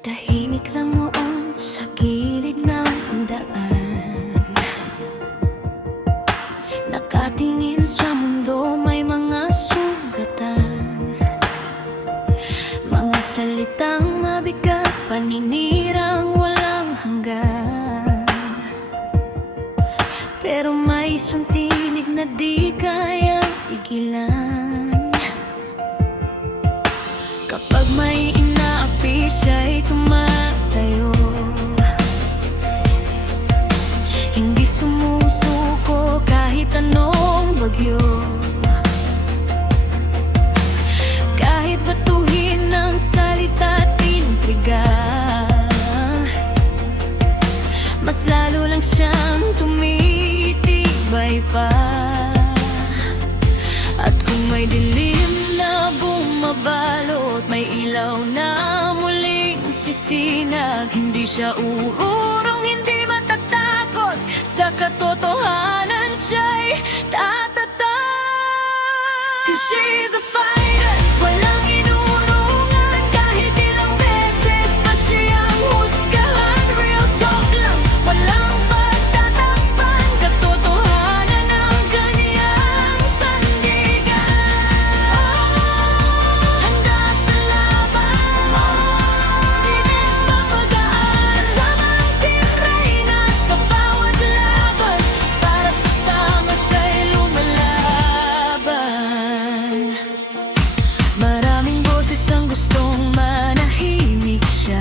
Tahimik lang noon sa gilid ng daan, nakatingin sa mundo, may mga sugatan, mga salitang mabigat, paninirang walang hanggan. Pero may isang tinig na di kayang igilan. Kapag may inaapi, siya'y tumatayo, hindi sumusuko kahit anong bagyo. Kahit batuhin ng salita at intriga, mas lalo lang siyang tumitibay pa. At kung may dilim na bumabalot, may ilaw na muling sisinag, hindi siya uurong, hindi matatakot, sa katotohanan siya'y tatatag. 'Cause she's a fighter, walang inurungan, kahit ilang beses pa siyang husgahan. Real talk lang, walang pagtatakpan, katotohanan ang kanyang sandigan. Handa sa laban, di nagpapagaan, kasamang Team Reyna sa bawat laban, para sa tama siya'y lumalaban. Maraming boses ang gustong manahimik siya,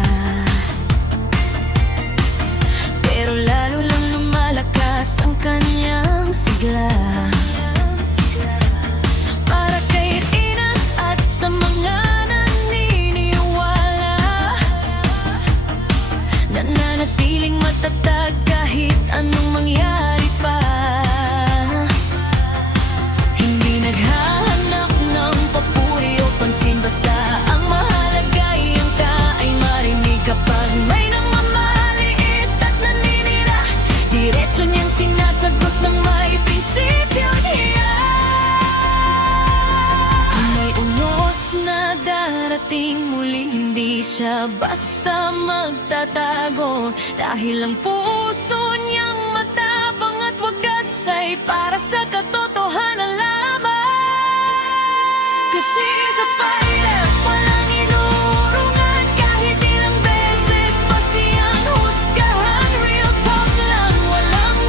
pero lalo lang lumalakas ang kanyang sigla. Para kay Ina at sa mga naniniwala, nananatiling matatag kahit anong mangyari pa. Hindi naghahanap ng papuri o pansin, basta ang mahalaga ay ang ay marinig. Kapag may namamaliit at naninira, diretso niyang sinasagot ng may prinsipyo niya. Kung may unos na darating muli, hindi siya basta magtatago, dahil ang puso niyang matapang at wagas ay para sa katotohanan lamang. 'Cause she's a fighter, walang inurungan, kahit ilang beses pa siyang husgahan. Real talk lang, walang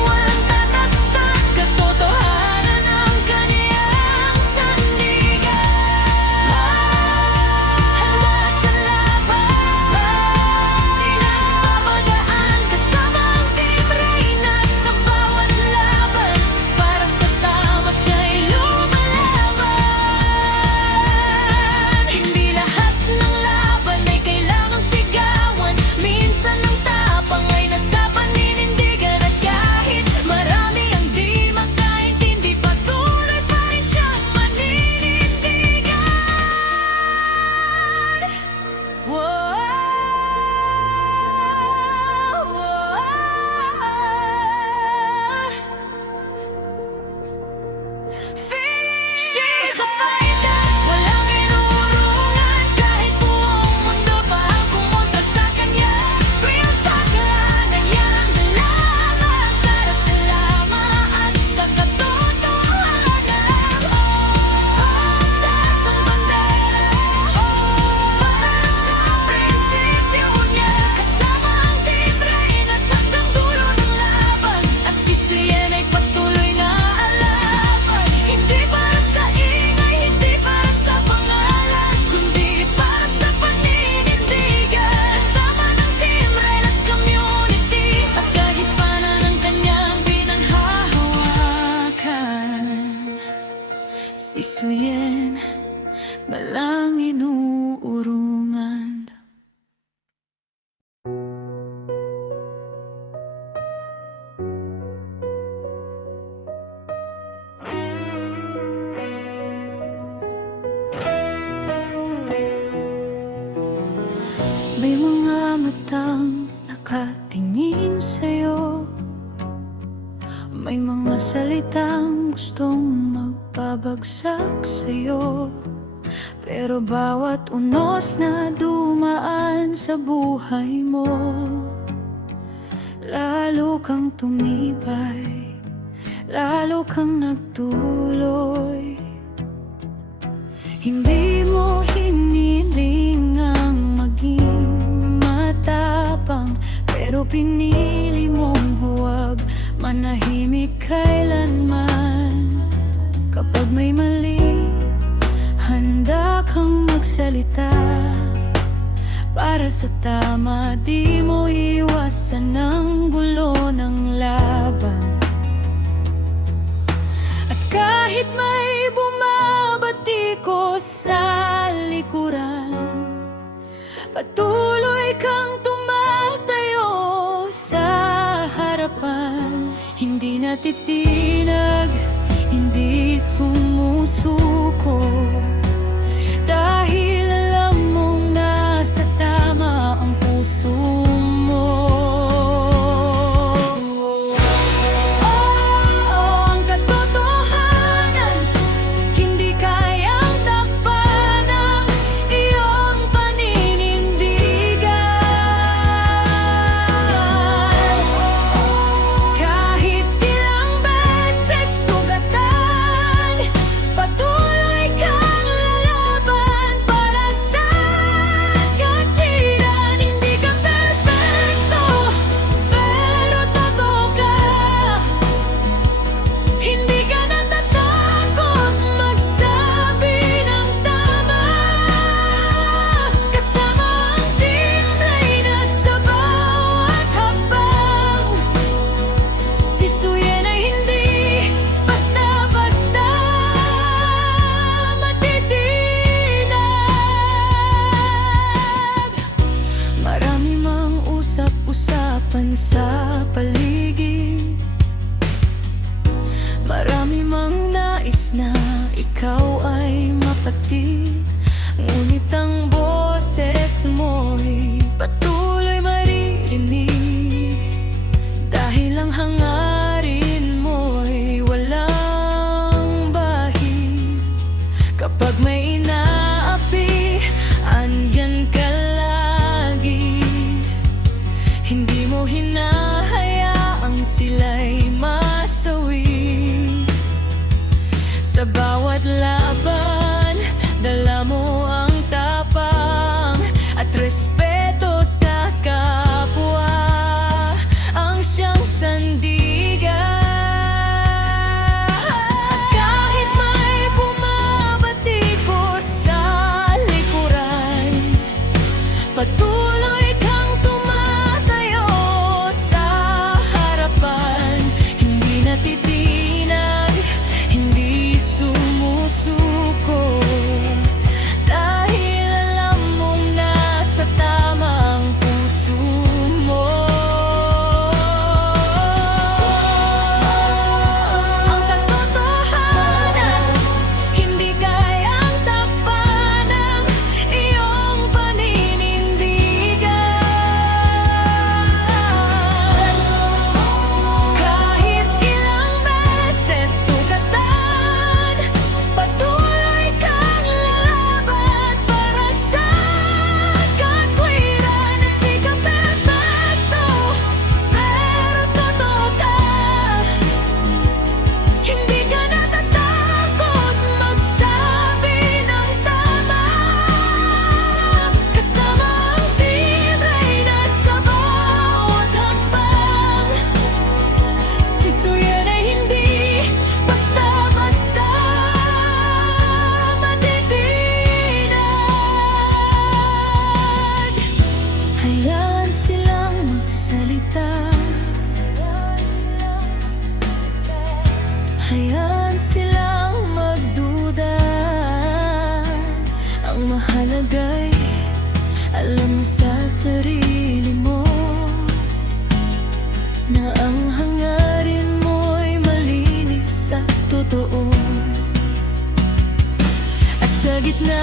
tataktak, katotohanan ang kanyang sandigan. Handa sa laban, di nagpapagaan, kasamang Team Reyna sa bawat laban, para sa tama siya'y lumalaban. Hindi lahat ng laban ay kailangang sigawan, minsan ang tapang ay nasa paninindigan. At kahit marami ang di makaintindi, patuloy pa rin siyang maninindigan. Whoa, she's a fighter, walang inurungan, kahit buong mundo pa ang pumunta sa kanya. Real talk lang, yan ang dalaman, para sa lama at sa katotohanan. Taas ang bandera, para sa prinsipyo niya, kasama ang Team Reyna hanggang dulo ng laban, at si Suyen ay patuloy na alaban. Hindi para sa ingay, hindi para sa pangalan, kundi para sa paninindigan. Kasama ng Team Reyna's community, at kahit panan ang kanyang pinanghahawakan, si Suyen walang inuurungan. May mga matang nakatingin sa'yo, may mga salitang gustong magpabagsak sa'yo, Pero bawat unos na dumaan sa buhay mo, lalo kang tumibay, lalo kang nagtuloy. Hindi mo hiniling ang maging matapang, pero pinili mong huwag manahimik kailanman. Kapag may mali, handa kang magsalita para sa tama. Di mo iwasan ang gulo ng laban. At kahit may bumabatiko sa likuran, patuloy kang tumatayo sa harapan. Hindi natitinag, hindi sumusuko, dahil alam mong nasa tama ang puso mo. Ang katotohanan, hindi kayang takpan ng iyong paninindigan. Kahit ilang beses sugatan, patuloy kang lalaban para sa katwiran. Hindi ka perfecto, pero totoo ka. Hindi ka natatakot magsabi ng tama. Kasama ang timbay na sa bawat hakbang. Sisuyan ay hindi basta-basta matitinag. Marami mang usap-usapan sa paligid, marami mang nais na ikaw ay mapatid. Ngunit ang boses mo'y patuloy maririnig, dahil ang hangarin mo'y walang bahid. Kapag may inaapi, andyan ka lagi. Hindi mo hinahayaang sila'y masawi. Sa bawat laban, dala mo ang tapang at respeto sa kapwa, ang siyang sandigan. At kahit may bumabatiko sa likuran, patuloy kang tumatayo sa harapan. Hindi natitinag, hindi sumusuko, dahil alam mong nasa tama ang puso mo. Ang katotohanan, hindi kayang takpan ng iyong paninindigan. Kahit ilang beses sugatan, patuloy kang lalaban para sa katwiran. Hindi ka perfecto, pero totoo ka. Hindi ka natatakot magsabi ng tama. Kasama ang tibay na sa bawat hakbang. Sisuyan ay hindi basta-basta matitinag. Hayaan silang magsalita, hayaan silang magduda. Ang mahalaga'y alam sa sarili mo na ang hangarin mo'y malinis at totoo. At sa gitna